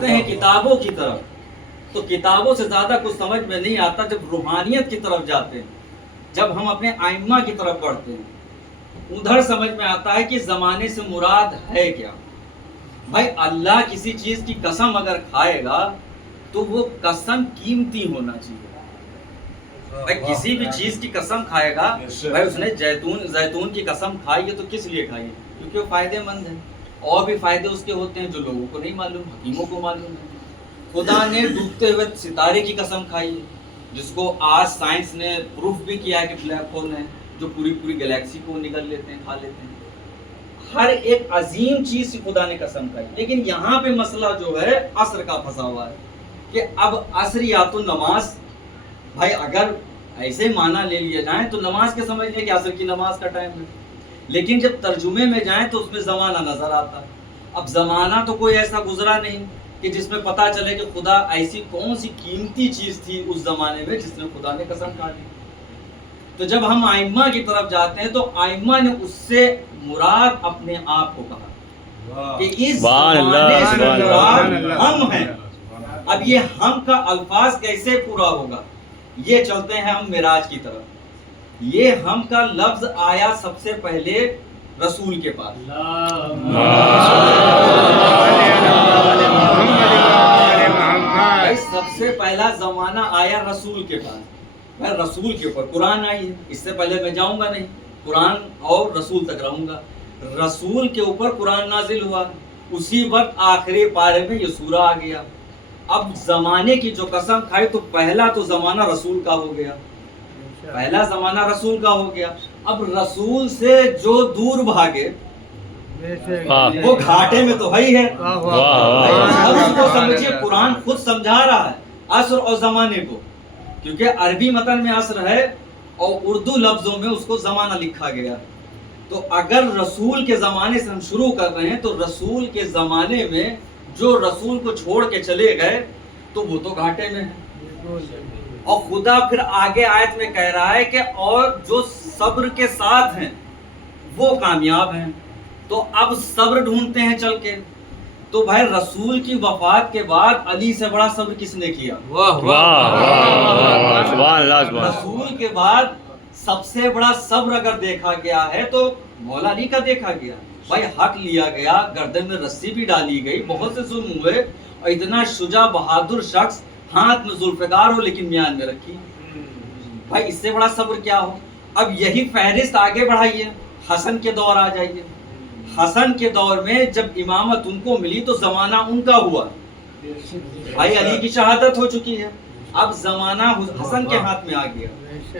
آتے ہیں کتابوں کی طرف تو کتابوں سے زیادہ کچھ سمجھ میں نہیں آتا جب روحانیت کی طرف جاتے ہیں، جب ہم اپنے ائمہ کی طرف پڑھتے ہیں ادھر سمجھ میں آتا ہے کہ زمانے سے مراد ہے کیا۔ بھائی اللہ کسی چیز کی قسم اگر کھائے گا تو وہ قسم قیمتی ہونا چاہیے۔ بھائی کسی بھی چیز کی قسم کھائے گا، بھائی اس نے زیتون کی قسم کھائی ہے تو کس لیے کھائی ہے؟ کیونکہ وہ فائدے مند ہے، اور بھی فائدے اس کے ہوتے ہیں جو لوگوں کو نہیں معلوم، حکیموں کو معلوم ہے۔ خدا نے ڈوبتے ہوئے ستارے کی قسم کھائی ہے، جس کو آج سائنس نے پروف بھی کیا ہے کہ بلیک ہول ہے جو پوری گلیکسی کو نگل لیتے ہیں، کھا لیتے ہیں۔ ہر ایک عظیم چیز کی خدا نے قسم کھائی، لیکن یہاں پہ مسئلہ جو ہے عصر کا پھنسا ہوا ہے کہ اب عصر یا تو نماز، بھائی اگر ایسے معنی لے لیا جائیں تو نماز کے سمجھ لیں کہ عصر کی نماز کا ٹائم ہے، لیکن جب ترجمے میں جائیں تو اس میں زمانہ نظر آتا ہے۔ اب زمانہ تو کوئی ایسا گزرا نہیں کہ جس میں پتہ چلے کہ خدا ایسی کون سی قیمتی چیز تھی اس زمانے میں جس نے خدا نے قسم کھا لی۔ تو جب ہم ائمہ کی طرف جاتے ہیں تو ائمہ نے اس سے مراد اپنے آپ کو کہا کہ اس زمانے سے مراد ہم ہیں۔ اب یہ ہم کا الفاظ کیسے پورا ہوگا؟ یہ چلتے ہیں ہم معراج کی طرف۔ یہ ہم کا لفظ آیا سب سے پہلے رسول کے پاس، سب سے پہلا زمانہ آیا رسول کے پاس، میں رسول کے اوپر قرآن آئی ہے، اس سے پہلے میں جاؤں گا نہیں، قرآن اور رسول تک رہوں گا۔ رسول کے اوپر قرآن نازل ہوا، اسی وقت آخری پارے میں یہ سورہ آ گیا۔ اب زمانے کی جو قسم کھائی تو پہلا تو زمانہ رسول کا ہو گیا، پہلا زمانہ رسول کا ہو گیا۔ اب رسول سے جو دور بھاگے وہ گھاٹے میں تو ہی ہے۔ اب اس کو سمجھیے قرآن خود سمجھا رہا ہے عصر اور زمانے کو، کیونکہ عربی متن میں عصر ہے اور اردو لفظوں میں اس کو زمانہ لکھا گیا۔ تو اگر رسول کے زمانے سے ہم شروع کر رہے ہیں تو رسول کے زمانے میں جو رسول کو چھوڑ کے چلے گئے تو وہ تو گھاٹے میں ہے۔ اور خدا پھر آگے آیت میں کہہ رہا ہے کہ اور جو صبر کے ساتھ ہیں وہ کامیاب ہیں۔ تو اب صبر ڈھونڈتے ہیں چل کے، تو بھائی رسول کی وفات کے بعد علی سے بڑا صبر کس نے کیا؟ رسول کے بعد سب سے بڑا صبر اگر دیکھا گیا ہے تو مولا علی کا دیکھا گیا۔ بھائی حق لیا گیا، گردن میں رسی بھی ڈالی گئی، بہت سے ظلم ہوئے، اور اتنا شجاع بہادر شخص ہاتھ میں ذوالفقار ہو لیکن میان میں رکھی۔ بھائی اس سے بڑا صبر کیا ہو؟ اب یہی فہرست آگے بڑھائیے، حسن کے دور آ جائیے۔ حسن کے دور میں جب امامت ان کو ملی تو زمانہ ان کا ہوا، بھائی علی کی شہادت ہو چکی ہے، اب زمانہ حسن کے ہاتھ میں آ گیا۔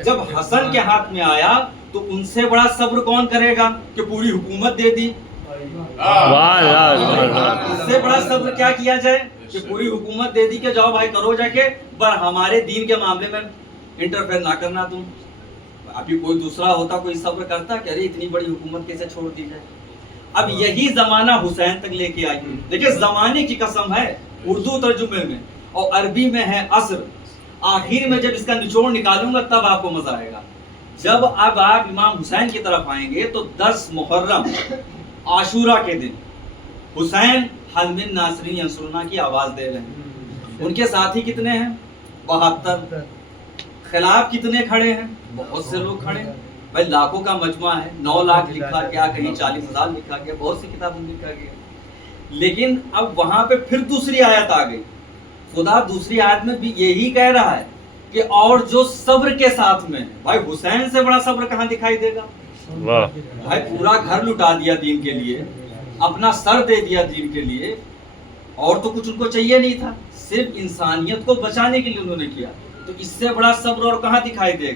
جب حسن کے ہاتھ میں آیا تو ان سے بڑا صبر کون کرے گا کہ پوری حکومت دے دی؟ اس سے بڑا صبر کیا کیا جائے کہ پوری حکومت دے دی کہ جاؤ بھائی کرو جا کے، پر ہمارے دین کے معاملے میں انٹرفیئر نہ کرنا تم۔ ابھی کوئی دوسرا ہوتا کوئی صبر کرتا کہ ارے اتنی بڑی حکومت کیسے چھوڑ دی جائے۔ اب یہی زمانہ حسین تک لے کے آئی، دیکھیں زمانے کی قسم ہے اردو ترجمے میں اور عربی میں ہے عصر۔ آخر میں جب اس کا نچوڑ نکالوں گا تب آپ کو مزہ آئے گا۔ جب اب آپ امام حسین کی طرف آئیں گے تو 10 محرم عاشورہ کے دن حسین حل من ناصرین ینصرنا کی آواز دے رہے ہیں۔ ان کے ساتھی کتنے ہیں؟ 72۔ خلاف کتنے کھڑے ہیں؟ بہت سے لوگ کھڑے ہیں، بھائی لاکھوں کا مجمع ہے، 9 لاکھ لکھا گیا، کہیں 40,000 لکھا گیا، بہت سی کتابوں میں لکھا گیا۔ لیکن اب وہاں پہ پھر دوسری آیت آ گئی، خدا دوسری آیت میں بھی یہی کہہ رہا ہے کہ اور جو صبر کے ساتھ میں، بھائی حسین سے بڑا صبر کہاں دکھائی دے گا؟ بھائی پورا گھر لٹا دیا دین کے لیے، اپنا سر دے دیا دین کے لیے، اور تو کچھ ان کو چاہیے نہیں تھا، صرف انسانیت کو بچانے کے لیے انہوں نے کیا، تو اس سے بڑا صبر اور کہاں دکھائی دے گا؟